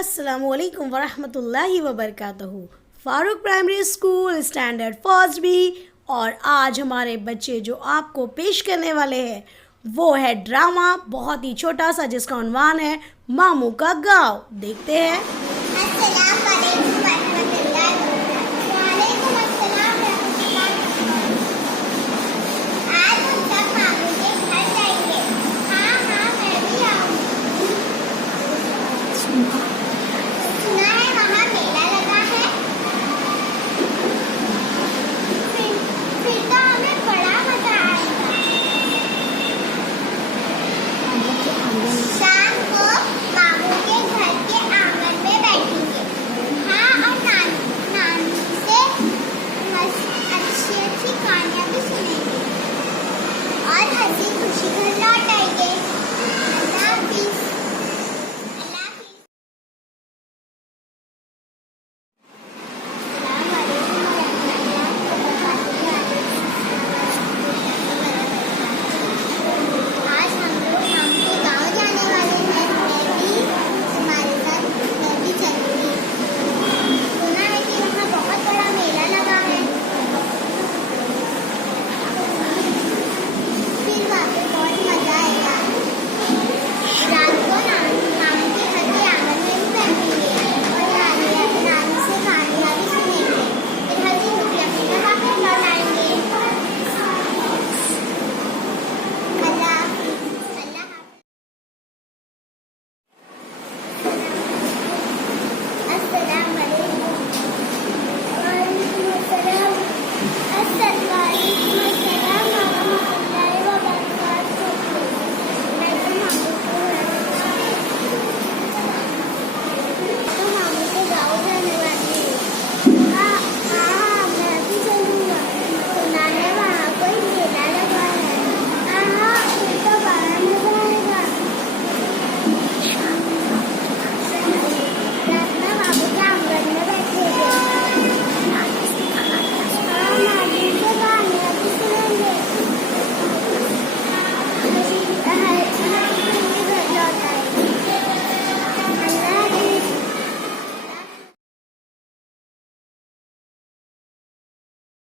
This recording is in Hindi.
अस्सलामुअलैकुम वरहमतुल्लाहि वबरकातुहू। Farooq primary school standard first B. और आज हमारे बच्चे जो आपको पेश करने वाले हैं वो है ड्रामा बहुत ही छोटा सा जिसका उन्वान है मामू का गाँव। देखते हैं। अस्सलाम वालेकुम